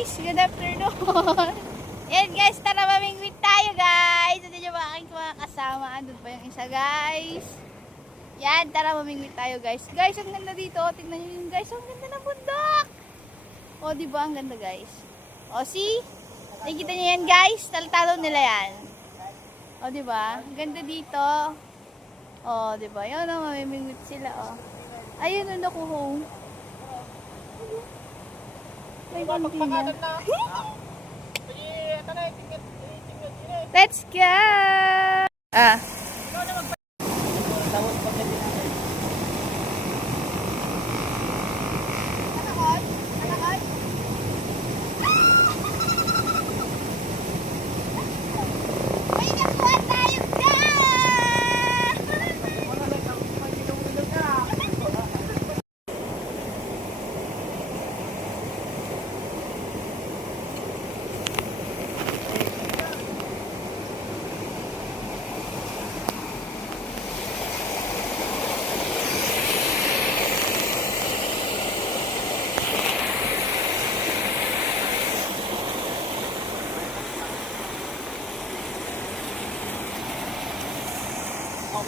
guys! Good afternoon! Yan guys, tara mamingwit tayo guys! Ito yung mga aking mga kasama. Andun pa yung isa guys. Yan, tara mamingwit tayo guys. Guys, ang ganda dito. Tingnan nyo yun guys. Ang ganda ng bundok! O, diba? Ang ganda guys. O, see? Nakikita nyo yan guys? Taltalo nila yan. O, diba? Ang ganda dito. O, diba? Yun o, mamimingwit sila o. Ayun o, nakuho. May konti na. Let's go! Ah.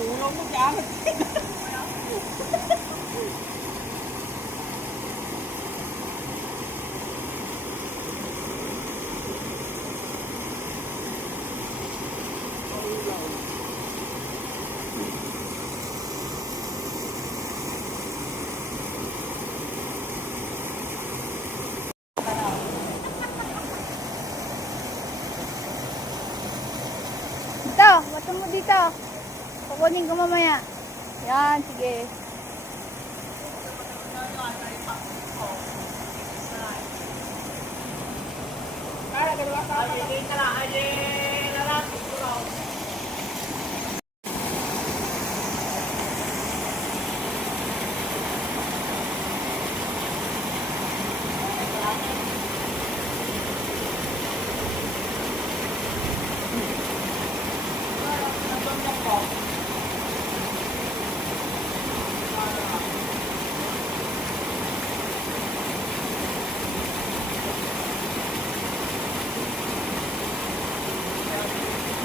Ulo mo dyan. Dito, bato mo dito. Kukunin ko mamaya. Yan, sige.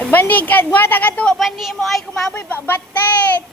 Bandi ka, buhata ka to, bandi mo ay kumaboy, batet.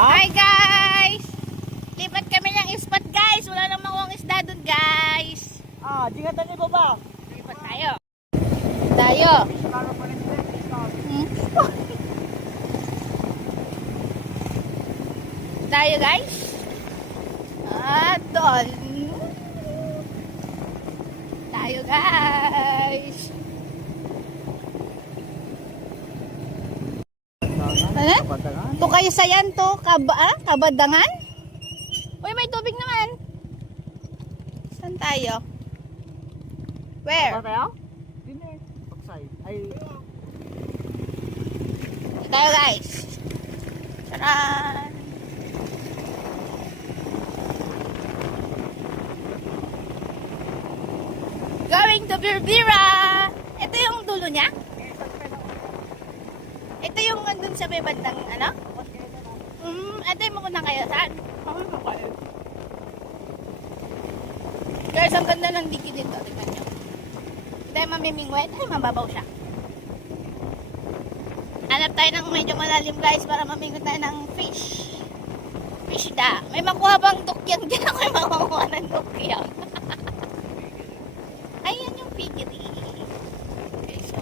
Hi guys! Lipat kami ng spot guys. Wala nang makuha isda dun guys. Ah, jingatan niyo ba? Lipat tayo. Tayo. Tayo guys. Doon. Tayo guys. Ano? To kayo sayan to, kabadangan? Uy, may tubig naman. Saan tayo? Where? Tayo? Dine. Pagsay. Ay. Tayo guys. Charan. Birbira! Ito yung dulo niya? Ito yung andun sa may bandang ano? Ito yung makunang kayo. Saan? Guys, ang ganda ng dikit dito. Tingnan nyo. Dahil mamimingwet. Ay, mababaw siya. Hanap tayo ng medyo malalim guys para mamingwit tayo ng fish. Fish da. May makuha bang dukyang dyan? Ako yung makakuha ng dukyang. Ayan yung piggery. Okay, so.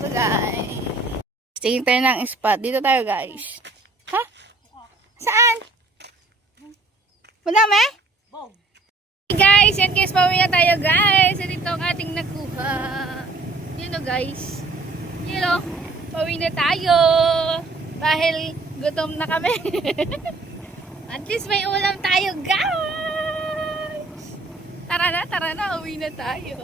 Ito guys. Tingin tayo ng spot. Dito tayo guys. Ha? Saan? Madami? Hey guys, yan guys, pauwi na tayo guys. At ito ang ating nakuha. Yun o guys. Yun o, pauwi na tayo. Dahil gutom na kami. At least may ulam tayo guys. Tara na, uwi na tayo.